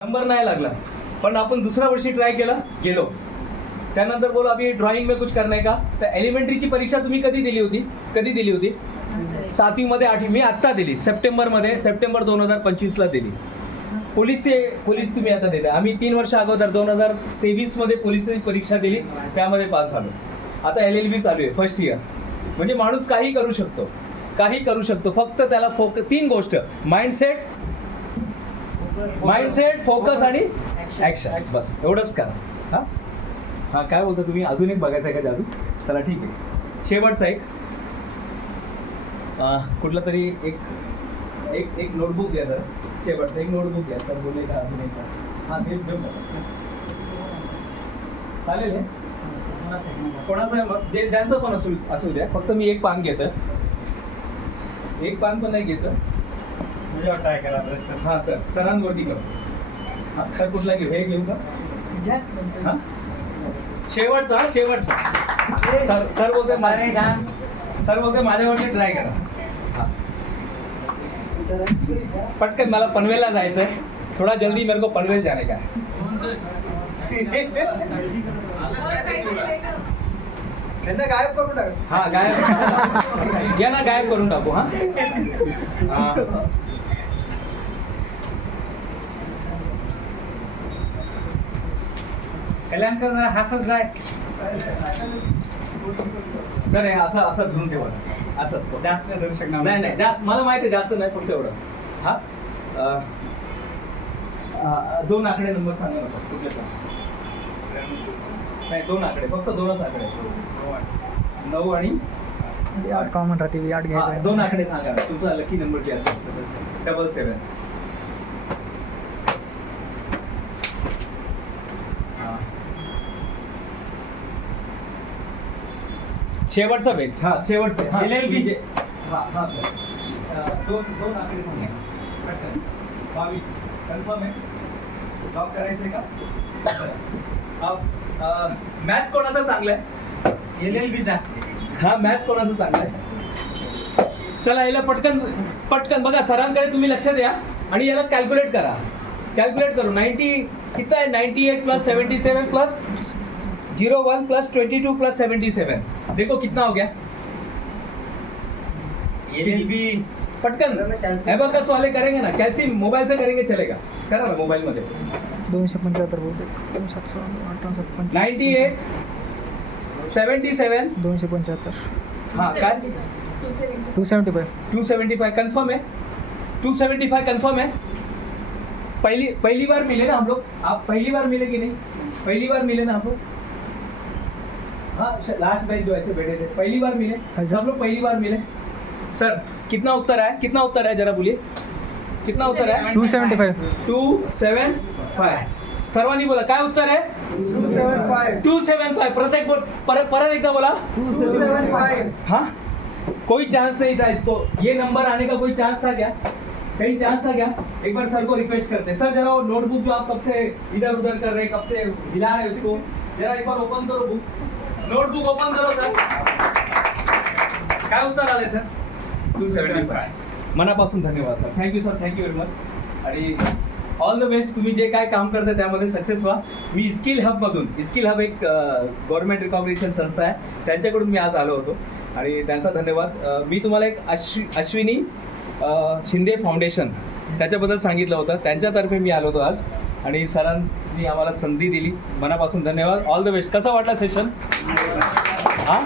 Number नाही लागला, पण आपण दुसऱ्या वर्षी ट्राय केलं, गेलो. त्यानंतर बोलो अभी ड्रॉइंग में कुछ करना है का. तर एलिमेंटरीची परीक्षा तुम्ही कधी दिली होती? 7वी मध्ये 8वी मी आत्ता दिली, सप्टेंबर 2025ला दिली. पोलीस तुम्ही आता देता. आम्ही 3 वर्ष अगोदर 2023 मध्ये पोलीसची परीक्षा दिली, त्यामध्ये पास झालो. आता LLB चालू आहे, फर्स्ट इयर. म्हणजे माणूस काही करू शकतो, फक्त त्याला 3 गोष्ट: माइंडसेट, फोकस आणि ऍक्शन. बस एवढंच करा. हा काय बोलता तुम्ही? अजून एक बघायचं आहे का जादू? चला ठीक आहे. शेवटचा एक कुठला तरी एक नोटबुक द्या सर. शेवटचा एक नोटबुक द्या सर. बोलले का अजून एक? हां ते देऊ नका, चालेल हे कोणाचं मग जे ज्यांचं पण असू द्या. फक्त मी एक पान घेतं, एक पान पण नाही घेतं. ट्राय करा. हां सर, सरांवरती करू. हां सर, कुठला घेऊ? हे घेऊ का? हां शेवटचा सर बोलते माझ्यावरती ट्राय करा. हां पटकन, मला पनवेलला जायचं आहे. थोडा जल्दी मेरे को पनवेल जाने का है. गायब करून टाक. हा गायब या ना, गायब करून टाकू. हा कल्याण का जरा हसत जाय. सर हे असं धरून ठेवा. असंच जास्त धरू शकणार नाही, जास्त मला माहिती आहे, जास्त नाही, फक्त एवढंच. हा 2 आकडे नंबर सांगा ना सर, कुठले पण. नाही 2 आकडे, फक्त 2च आकडे. 9 आणि 8 कॉमन राहते. 8 घ्यायचं. 2 आकडे सांगा. तुमचा लकी नंबर जे असेल 77. शेवटचा पेज. हा शेवटचे. हा LLB. हा सर. 2 आकडे सांगा. 22 कन्फर्म आहे? लॉक करायचंय का? मॅथ्स कोणाचा चांगला आहे? LLBचा. हा मॅथ्स कोणाचा चांगला आहे? चला याला पटकन बघा. सरांकडे तुम्ही लक्ष द्या आणि याला कॅल्क्युलेट करू. 90 कितना है? 98 प्लस 77 प्लस 01 प्लस 22 प्लस 77. देखो कितना हो गया? LLB. पटकन एबॅकस वाले करेंगे ना. कैल्सी मोबाइल से करेंगे, चलेगा? करा ना मोबाइल मध्ये. 275 बोलते. 758. 98 77 275. हाँ काय? 275. 275 कंफर्म है? 275 कंफर्म है? पहली बार मिले ना हम लोग? आप पहली बार मिले कि नहीं? पहली बार मिले ना आप लोग? हाँ लास्ट बैच जो ऐसे बैठे थे, पहली बार मिले सब लोग. पहली बार मिले. सर कितना उत्तर है जरा बोलिए. कितना उत्तर है? 275. 275. सर्वांनी बोला. काय उत्तर है? 275. परत एकदा बोला. 275. हाँ कोई चांस नहीं था इसको. ये नंबर आने का कोई चांस था क्या? कहीं चांस था क्या? एक बार सर को रिक्वेस्ट करते हैं. सर जरा वो नोटबुक जो आप कब से इधर उधर कर रहे हैं, कब से हिला रहे हैं उसको, जरा एक बार ओपन करो बुक. नोटबुक ओपन करो सर. काय उत्तर आले सर? 275. मनापासून धन्यवाद sir. Thank you sir, thank you very much. आणि ऑल द बेस्ट. तुम्ही जे काय काम करता त्यामध्ये सक्सेस व्हा. मी स्किल हबमधून, स्किल हब एक गव्हर्नमेंट रिकॉग्निशन संस्था आहे, त्यांच्याकडून मी आज आलो होतो आणि त्यांचा धन्यवाद. मी तुम्हाला एक अश्विनी शिंदे फाउंडेशन त्याच्याबद्दल सांगितलं होतं, त्यांच्यातर्फे मी आलो होतो आज आणि सरांनी आम्हाला संधी दिली. मनापासून धन्यवाद. All the best. कसा वाटला सेशन? हां